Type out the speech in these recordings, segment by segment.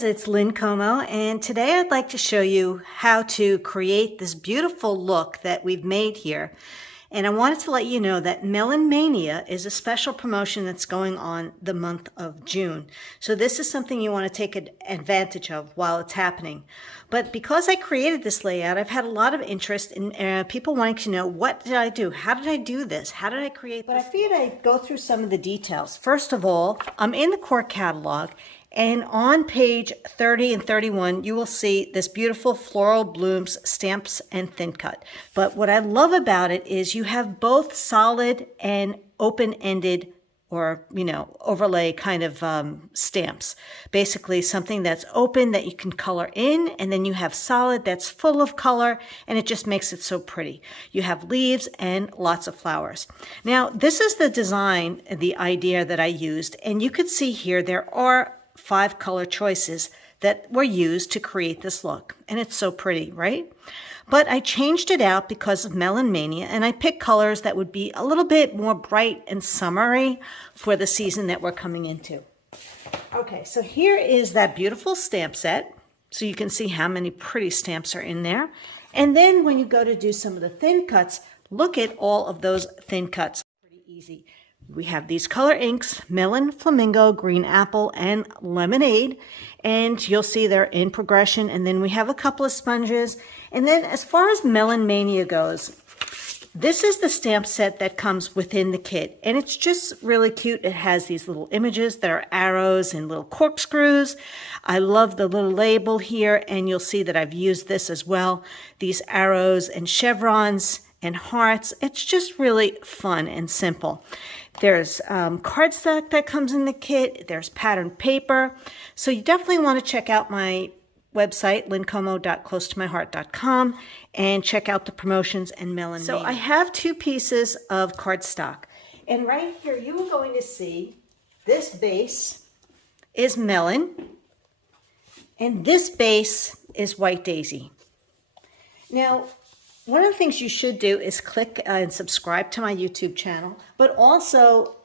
friends, it's Lynn Como, and today I'd like to show you how to create this beautiful look that we've made here. And I wanted to let you know that Melon Mania is a special promotion that's going on the month of June. So this is something you want to take advantage of while it's happening. But because I created this layout, I've had a lot of interest in people wanting to know, what did I do? How did I do this? How did I create this? But I figured I'd go through some of the details. First of all, I'm in the core catalog. And on page 30 and 31, you will see this beautiful Floral Blooms stamps and thin cut. But what I love about it is you have both solid and open-ended or, overlay kind of stamps. Basically something that's open that you can color in, and then you have solid that's full of color, and it just makes it so pretty. You have leaves and lots of flowers. Now, this is the design, the idea that I used, and you could see here there are 5 color choices that were used to create this look. And it's so pretty, right? But I changed it out because of Melon Mania, and I picked colors that would be a little bit more bright and summery for the season that we're coming into. Okay, so here is that beautiful stamp set. So you can see how many pretty stamps are in there. And then when you go to do some of the thin cuts, look at all of those thin cuts. Pretty easy. We have these color inks, Melon, Flamingo, Green Apple, and Lemonade. And you'll see they're in progression. And then we have a couple of sponges. And then as far as Melon Mania goes, this is the stamp set that comes within the kit. And it's just really cute. It has these little images that are arrows and little corkscrews. I love the little label here. And you'll see that I've used this as well. These arrows and chevrons and hearts. It's just really fun and simple. There's cardstock that comes in the kit. There's patterned paper. So you definitely want to check out my website, lynncomo.closetomyheart.com, and check out the promotions and Melon Mania. So I have 2 pieces of cardstock. And right here, you are going to see this base is Melon, and this base is White Daisy. Now, one of the things you should do is click and subscribe to my YouTube channel, but also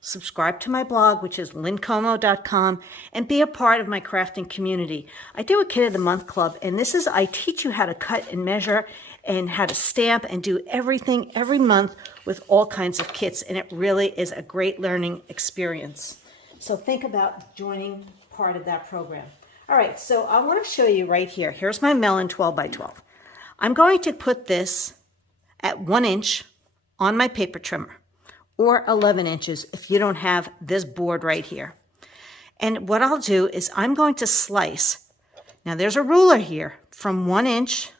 subscribe to my blog, which is lynncomo.com, and be a part of my crafting community. I do a Kit of the Month club, and I teach you how to cut and measure and how to stamp and do everything every month with all kinds of kits, and it really is a great learning experience. So think about joining part of that program. All right, so I want to show you right here. Here's my Melon 12 by 12. I'm going to put this at 1 inch on my paper trimmer, or 11 inches if you don't have this board right here. And what I'll do is I'm going to slice. Now there's a ruler here from 1 inch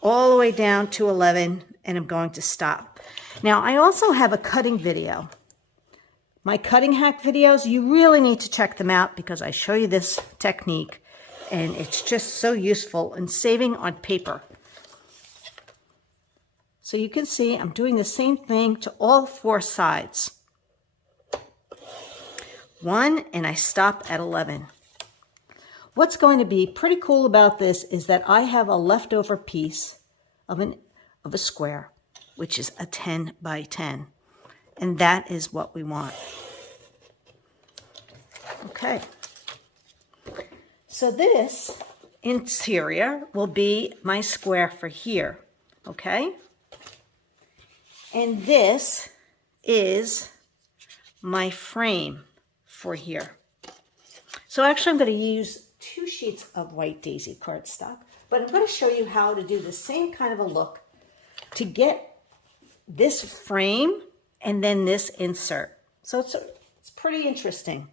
all the way down to 11, and I'm going to stop. Now I also have a cutting video. My cutting hack videos, you really need to check them out because I show you this technique. And it's just so useful in saving on paper. So you can see I'm doing the same thing to all 4 sides. 1, and I stop at 11. What's going to be pretty cool about this is that I have a leftover piece of a square, which is a 10 by 10. And that is what we want. Okay. So this interior will be my square for here, okay? And this is my frame for here. So actually I'm going to use 2 sheets of White Daisy cardstock, but I'm going to show you how to do the same kind of a look to get this frame and then this insert. So it's pretty interesting.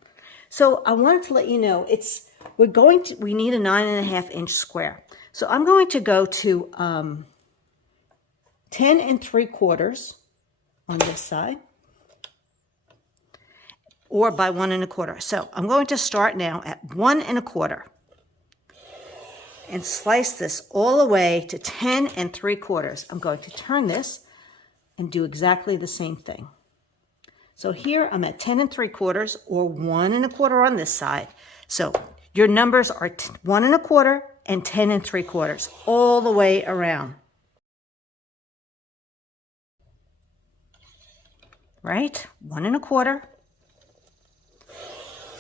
So I wanted to let you know we need a 9.5 inch square. So I'm going to go to 10 3/4 on this side, or by 1 1/4. So I'm going to start now at 1 1/4 and slice this all the way to 10 3/4. I'm going to turn this and do exactly the same thing. So here I'm at 10 3/4 or 1 1/4 on this side. So your numbers are 1 1/4 and 10 3/4 all the way around. Right? 1 1/4.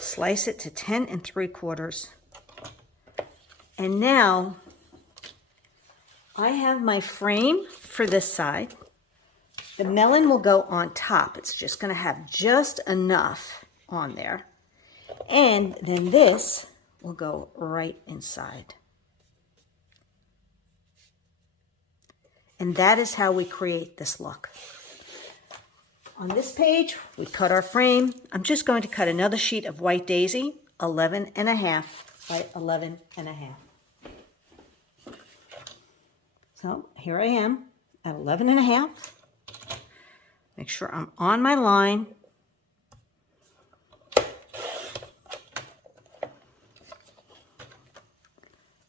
Slice it to 10 3/4. And now I have my frame for this side. The melon will go on top. It's just going to have just enough on there. And then this will go right inside. And that is how we create this look. On this page, we cut our frame. I'm just going to cut another sheet of white daisy, 11.5 by 11.5. So here I am at 11.5. Make sure I'm on my line.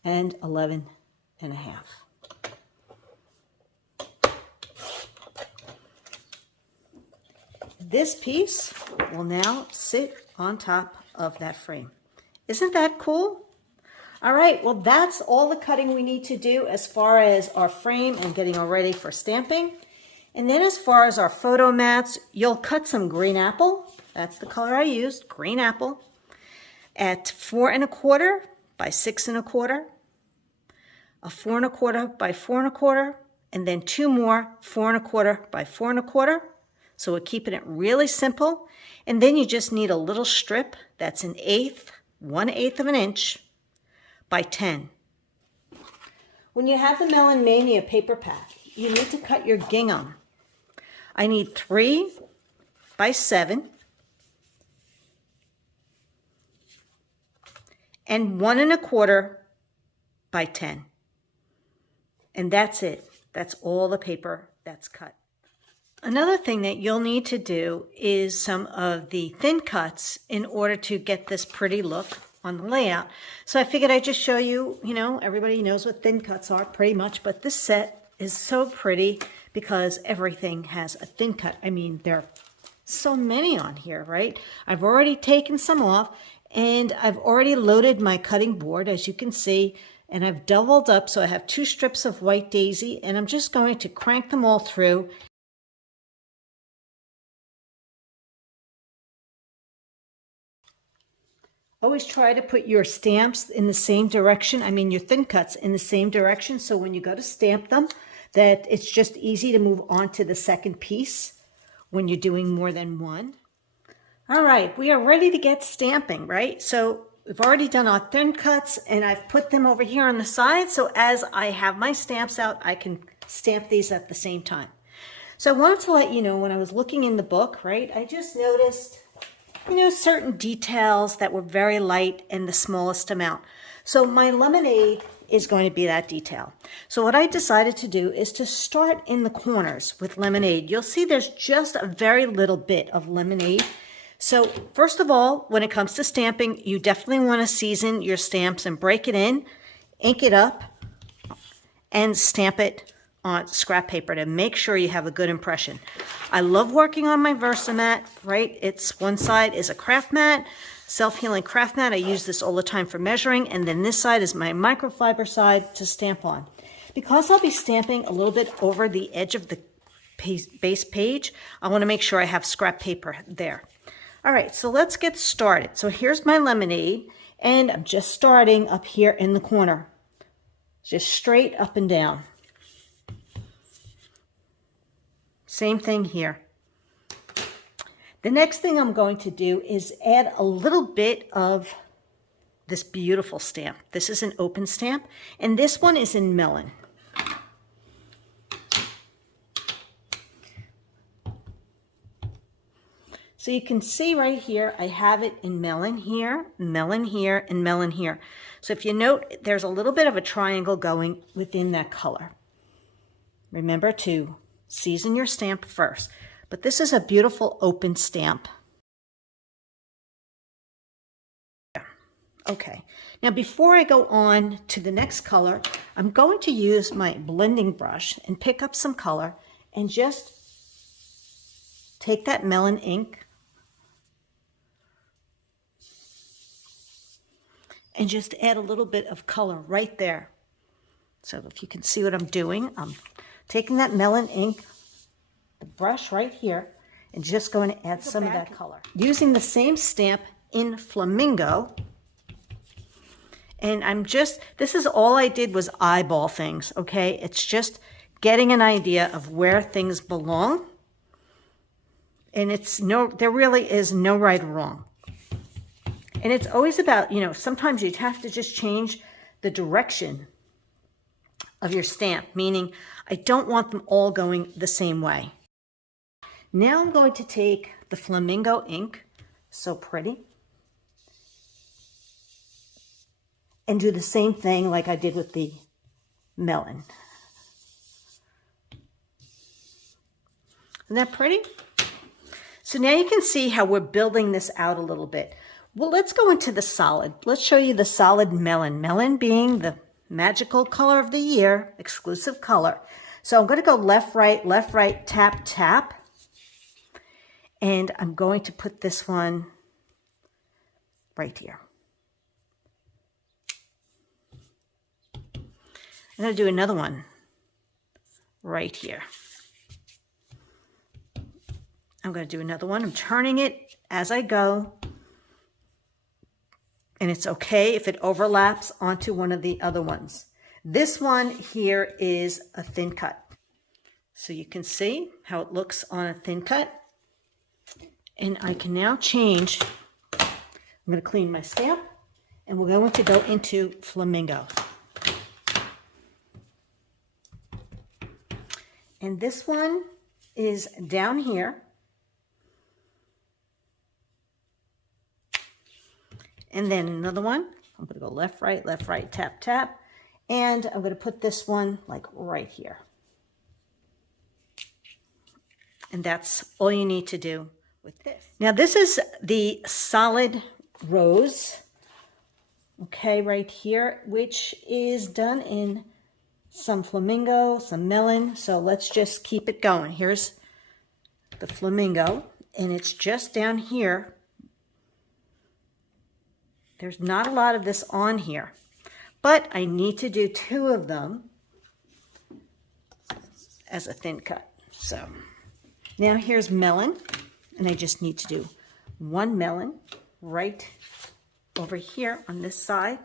And 11.5. This piece will now sit on top of that frame. Isn't that cool? All right, well, that's all the cutting we need to do as far as our frame and getting all ready for stamping. And then as far as our photo mats, you'll cut some green apple. That's the color I used, green apple, at 4 1/4 by 6 1/4, a 4 1/4 by 4 1/4, and then 2 more 4 1/4 by 4 1/4. So we're keeping it really simple. And then you just need a little strip that's 1/8 of an inch by 10. When you have the Melon Mania paper pack, you need to cut your gingham. I need 3 by 7 and 1 1/4 by 10. And that's it. That's all the paper that's cut. Another thing that you'll need to do is some of the thin cuts in order to get this pretty look on the layout. So I figured I'd just show you, everybody knows what thin cuts are pretty much, but this set is so pretty because everything has a thin cut. I mean, there are so many on here, right? I've already taken some off and I've already loaded my cutting board, as you can see, and I've doubled up. So I have 2 strips of white daisy and I'm just going to crank them all through. Always try to put your stamps in the same direction. I mean, your thin cuts in the same direction. So when you go to stamp them, that it's just easy to move on to the second piece when you're doing more than one. All right, we are ready to get stamping, right? So we've already done our thin cuts and I've put them over here on the side. So as I have my stamps out, I can stamp these at the same time. So I wanted to let you know, when I was looking in the book, right, I just noticed certain details that were very light and the smallest amount. So my lemonade is going to be that detail. So what I decided to do is to start in the corners with lemonade. You'll see there's just a very little bit of lemonade. So first of all, when it comes to stamping, you definitely want to season your stamps and break it in, ink it up, and stamp it on scrap paper to make sure you have a good impression. I love working on my versamat, right? It's one side is a craft mat, self-healing craft mat. I use this all the time for measuring, and then this side is my microfiber side to stamp on. Because I'll be stamping a little bit over the edge of the base page, I want to make sure I have scrap paper there. All right, so let's get started. So here's my lemonade, and I'm just starting up here in the corner, just straight up and down. Same thing here. The next thing I'm going to do is add a little bit of this beautiful stamp. This is an open stamp, and this one is in melon. So you can see right here, I have it in melon here, and melon here. So if you note, there's a little bit of a triangle going within that color. Remember to season your stamp first. But this is a beautiful open stamp. Okay, now before I go on to the next color, I'm going to use my blending brush and pick up some color and just take that melon ink and just add a little bit of color right there. So if you can see what I'm doing, I'm taking that melon ink, the brush right here, and just going to add some of that color. Using the same stamp in Flamingo. And this is all I did was eyeball things, okay? It's just getting an idea of where things belong. And there really is no right or wrong. And it's always about, sometimes you'd have to just change the direction of your stamp, meaning I don't want them all going the same way. Now I'm going to take the Flamingo ink, so pretty, and do the same thing like I did with the melon. Isn't that pretty? So now you can see how we're building this out a little bit. Well, let's go into the solid. Let's show you the solid melon. Melon being the magical color of the year, exclusive color. So I'm going to go left, right, tap, tap. And I'm going to put this one right here. I'm going to do another one right here. I'm going to do another one. I'm turning it as I go. And it's okay if it overlaps onto one of the other ones. This one here is a thin cut. So you can see how it looks on a thin cut. And I can now change. I'm going to clean my stamp. And we're going to go into Flamingo. And this one is down here. And then another one, I'm going to go left, right, tap, tap. And I'm going to put this one like right here. And that's all you need to do with this. Now this is the solid rose, okay, right here, which is done in some Flamingo, some melon. So let's just keep it going. Here's the Flamingo, and it's just down here. There's not a lot of this on here, but I need to do 2 of them as a thin cut. So now here's melon, and I just need to do 1 melon right over here on this side.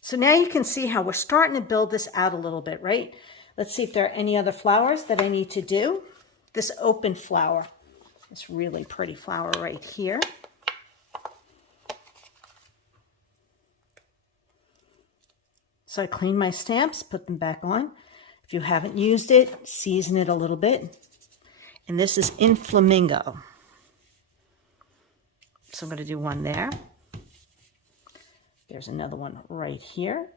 So now you can see how we're starting to build this out a little bit, right? Let's see if there are any other flowers that I need to do. This open flower. This really pretty flower right here. So I clean my stamps, put them back on. If you haven't used it, season it a little bit. And this is in Flamingo. So I'm going to do 1 there. There's another one right here.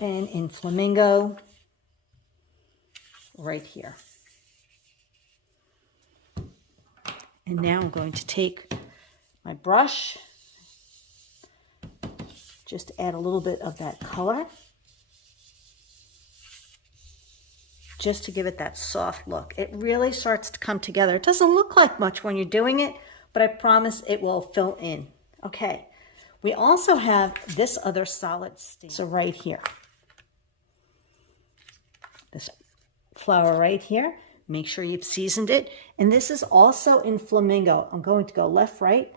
And in Flamingo, right here. And now I'm going to take my brush, just add a little bit of that color, just to give it that soft look. It really starts to come together. It doesn't look like much when you're doing it, but I promise it will fill in. Okay, we also have this other solid stamp. So right here, this flower right here. Make sure you've seasoned it. And this is also in Flamingo. I'm going to go left, right.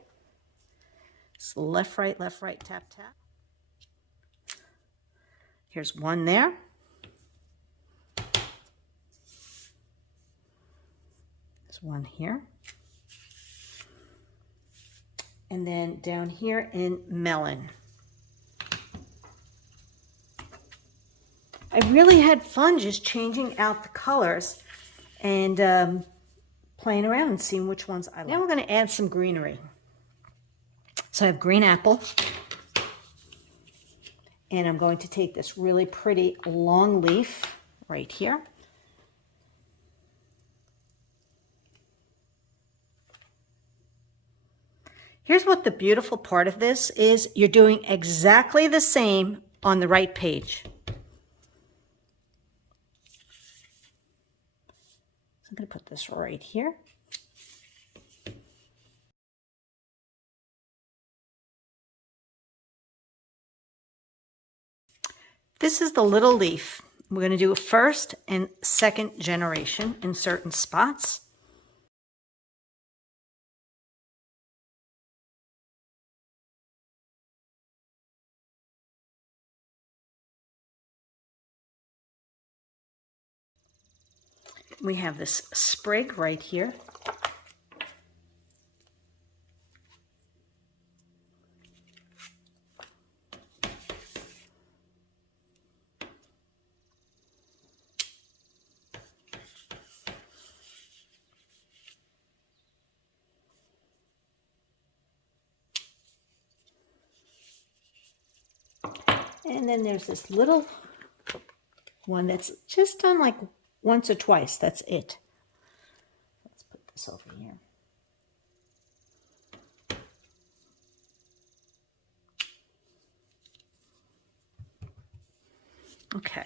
So left, right, tap, tap. Here's 1 there. There's 1 here. And then down here in melon. I really had fun just changing out the colors and playing around and seeing which ones I like. Now we're going to add some greenery. So I have green apple. And I'm going to take this really pretty long leaf right here. Here's what the beautiful part of this is. You're doing exactly the same on the right page. I'm going to put this right here. This is the little leaf We're going to do a first and second generation in certain spots. We have this sprig right here. And then there's this little one that's just done like once or twice. That's it. Let's put this over here. Okay.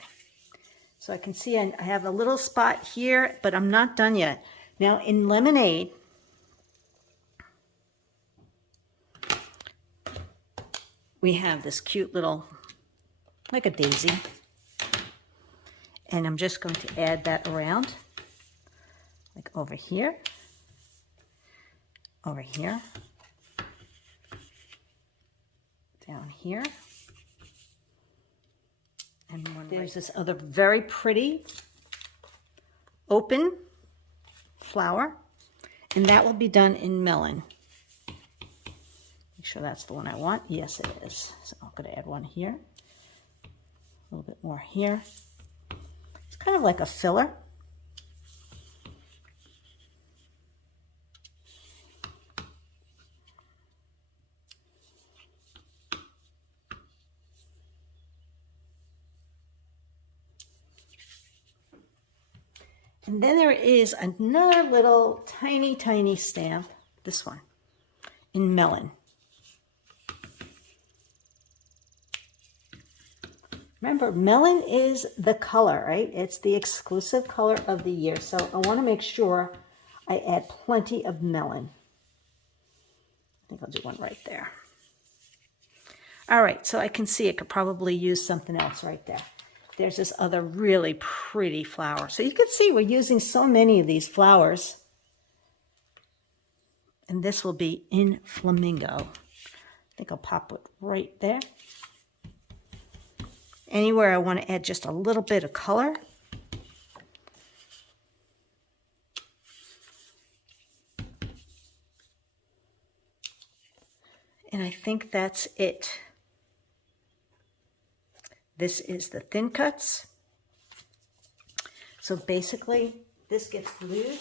So I can see I have a little spot here, but I'm not done yet. Now in Lemonade, we have this cute little, like a daisy. And I'm just going to add that around, like over here, down here. And there's this other very pretty open flower, and that will be done in Melon. Make sure that's the one I want. Yes, it is. So I'm going to add one here, a little bit more here. It's kind of like a filler. And then there is another little tiny stamp, this one, in Melon. Remember, Melon is the color, right? It's the exclusive color of the year. So I want to make sure I add plenty of Melon. I think I'll do one right there. All right, so I can see it could probably use something else right there. There's this other really pretty flower. So you can see we're using so many of these flowers. And this will be in Flamingo. I think I'll pop it right there. Anywhere I want to add just a little bit of color. And I think that's it. This is the thin cuts. So basically, this gets glued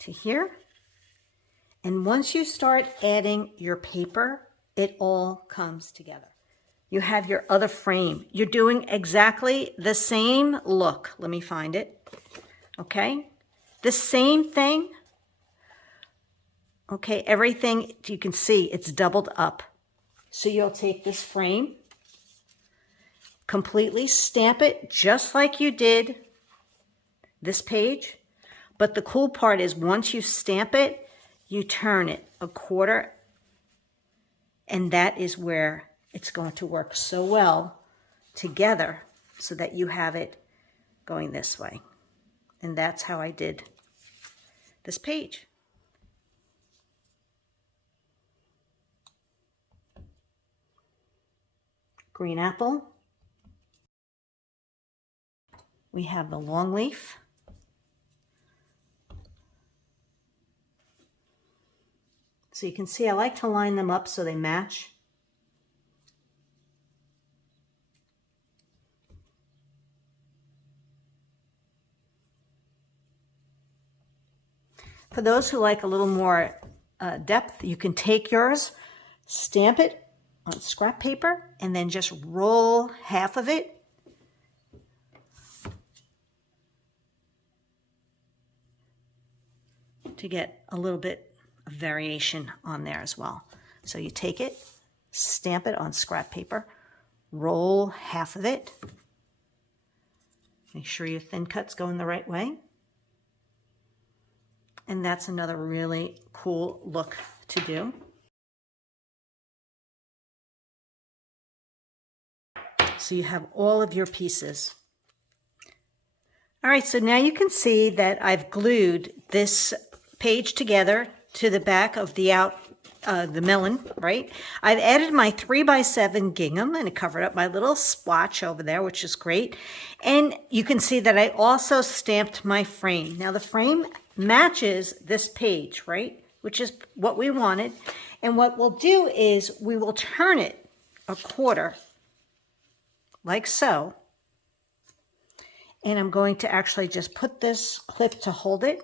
to here. And once you start adding your paper, it all comes together. You have your other frame. You're doing exactly the same look. Let me find it. Okay? The same thing. Okay, everything you can see, it's doubled up. So you'll take this frame, completely stamp it just like you did this page. But the cool part is once you stamp it, you turn it a quarter, and that is where it's going to work so well together so that you have it going this way. And that's how I did this page. Green apple. We have the long leaf. So you can see I like to line them up so they match. For those who like a little more depth, you can take yours, stamp it on scrap paper, and then just roll half of it. To get a little bit of variation on there as well. So you take it, stamp it on scrap paper, roll half of it. Make sure your thin cuts go in the right way. And that's another really cool look to do. so you have all of your pieces. All right, so now you can see that I've glued this page together to the back of the melon, right? I've added my 3x7 gingham and it covered up my little swatch over there, which is great. And you can see that I also stamped my frame. Now the frame matches this page, right? Which is what we wanted. And what we'll do is we will turn it a quarter, like so. And I'm going to actually just put this clip to hold it.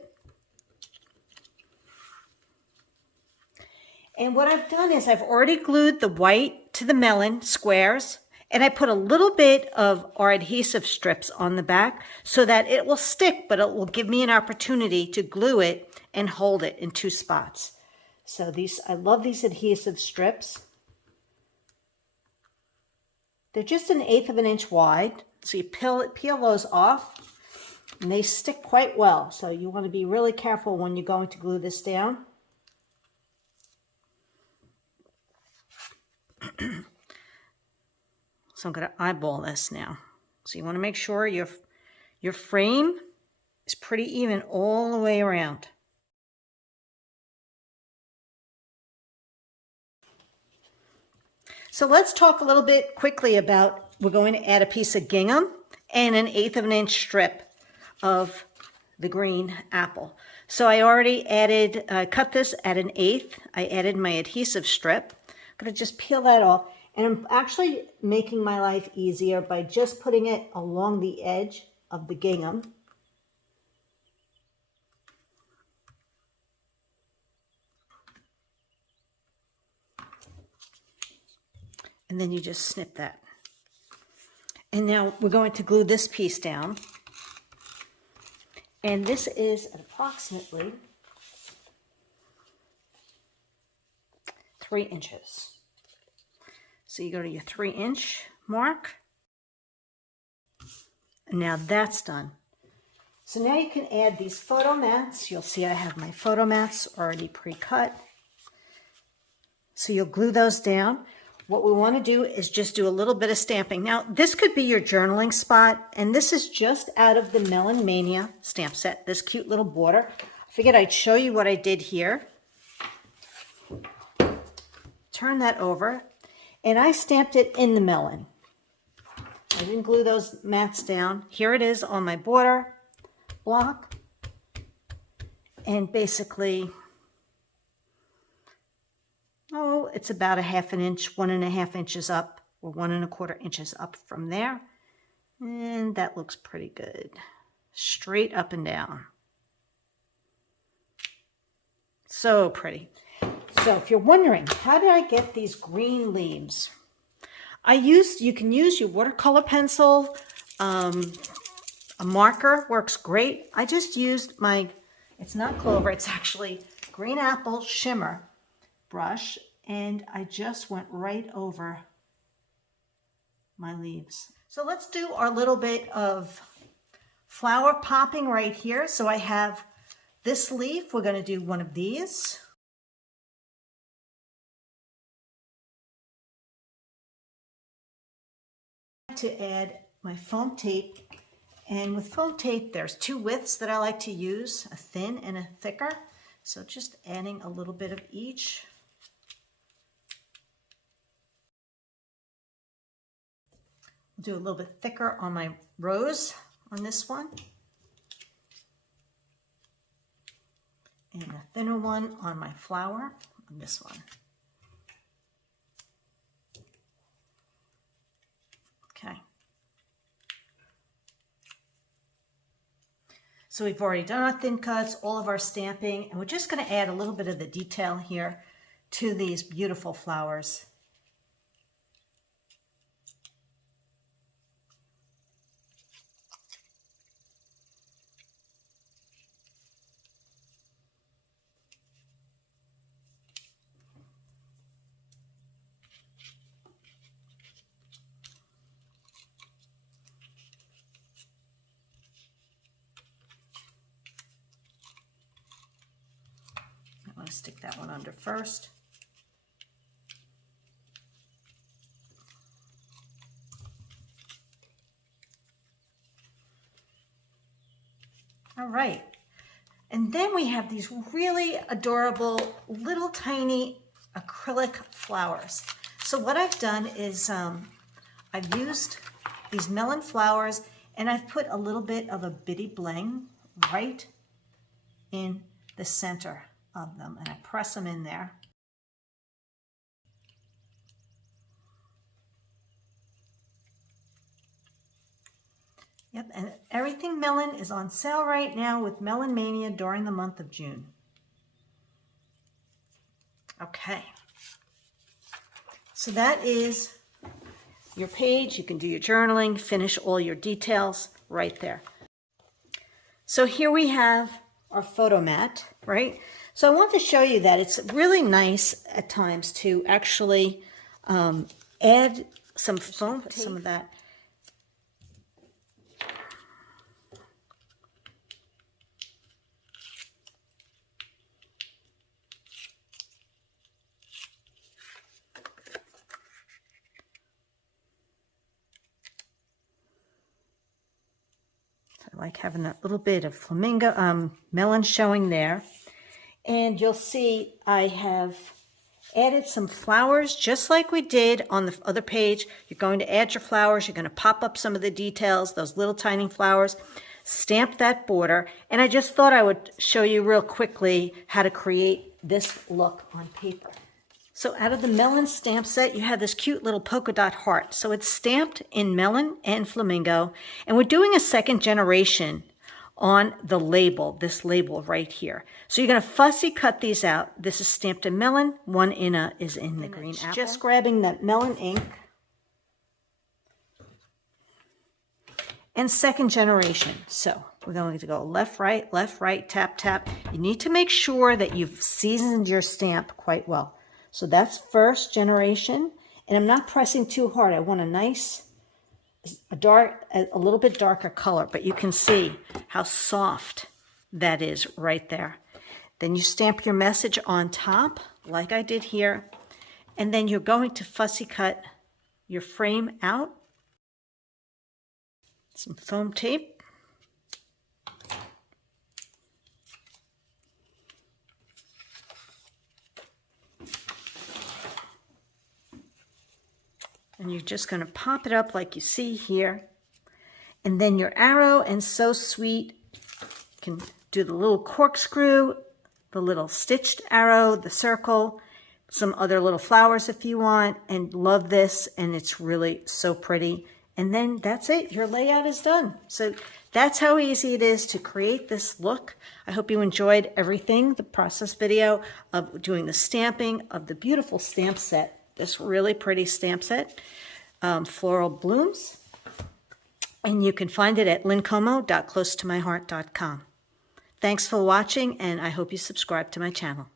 And what I've done is I've already glued the white to the melon squares, and I put a little bit of our adhesive strips on the back so that it will stick, but it will give me an opportunity to glue it and hold it in 2 spots. So I love these adhesive strips. They're just 1/8 of an inch wide. So you peel those off, and they stick quite well. So you want to be really careful when you're going to glue this down. So I'm going to eyeball this now. So you want to make sure your frame is pretty even all the way around. So let's talk a little bit quickly about, we're going to add a piece of gingham and 1/8 of an inch strip of the green apple. So I already cut this at 1/8. I added my adhesive strip. I'm going to just peel that off. And I'm actually making my life easier by just putting it along the edge of the gingham. And then you just snip that. And now we're going to glue this piece down. And this is approximately 3 inches. So you go to your 3-inch mark. And now that's done. So now you can add these photo mats. You'll see I have my photo mats already pre-cut. So you'll glue those down. What we want to do is just do a little bit of stamping. Now, this could be your journaling spot, and this is just out of the Melon Mania stamp set, this cute little border. I figured I'd show you what I did here. Turn that over, and I stamped it in the melon. I didn't glue those mats down. Here it is on my border block, and basically, it's about 1/2 inch, 1.5 inches up, or 1.25 inches up from there. And that looks pretty good. Straight up and down. So pretty. So if you're wondering, how did I get these green leaves? You can use your watercolor pencil, a marker works great. I just used it's not clover, it's actually green apple shimmer brush, and I just went right over my leaves. So let's do our little bit of flower popping right here. So I have this leaf, we're going to do one of these. To add my foam tape, and with foam tape there's 2 widths that I like to use, a thin and a thicker. So just adding a little bit of each. Do a little bit thicker on my rose on this one, and a thinner one on my flower on this one. Okay. So we've already done our thin cuts, all of our stamping, and we're just going to add a little bit of the detail here to these beautiful flowers. I'm going to stick that one under first. All right. And then we have these really adorable little tiny acrylic flowers. So what I've done is I've used these melon flowers and I've put a little bit of a bitty bling right in the center of them, and I press them in there. Yep, and everything melon is on sale right now with Melon Mania during the month of June. Okay, so that is your page. You can do your journaling, finish all your details right there. So here we have our photo mat, right? So I want to show you that it's really nice at times to actually add some foam, some of that. I like having that little bit of flamingo melon showing there. And you'll see I have added some flowers just like we did on the other page. You're going to add your flowers. You're going to pop up some of the details, those little tiny flowers, stamp that border. And I just thought I would show you real quickly how to create this look on paper. So out of the melon stamp set, you have this cute little polka dot heart. So it's stamped in melon and flamingo. And we're doing a second generation on the label, this label right here. So you're going to fussy cut these out. This is stamped in melon. One is in the green apple. Just grabbing that melon ink. And second generation. So we're going to go left, right, tap, tap. You need to make sure that you've seasoned your stamp quite well. So that's first generation, and I'm not pressing too hard. I want a nice, a little bit darker color, but you can see how soft that is right there. Then you stamp your message on top, like I did here, and then you're going to fussy cut your frame out. Some foam tape. And you're just going to pop it up like you see here. And then your arrow, and so sweet, you can do the little corkscrew, the little stitched arrow, the circle, some other little flowers if you want, and love this, and it's really so pretty. And then that's it, your layout is done. So that's how easy it is to create this look. I hope you enjoyed everything, the process video of doing the stamping of the beautiful stamp set. This really pretty stamp set, Floral Blooms. And you can find it at lincomo.closetomyheart.com. Thanks for watching, and I hope you subscribe to my channel.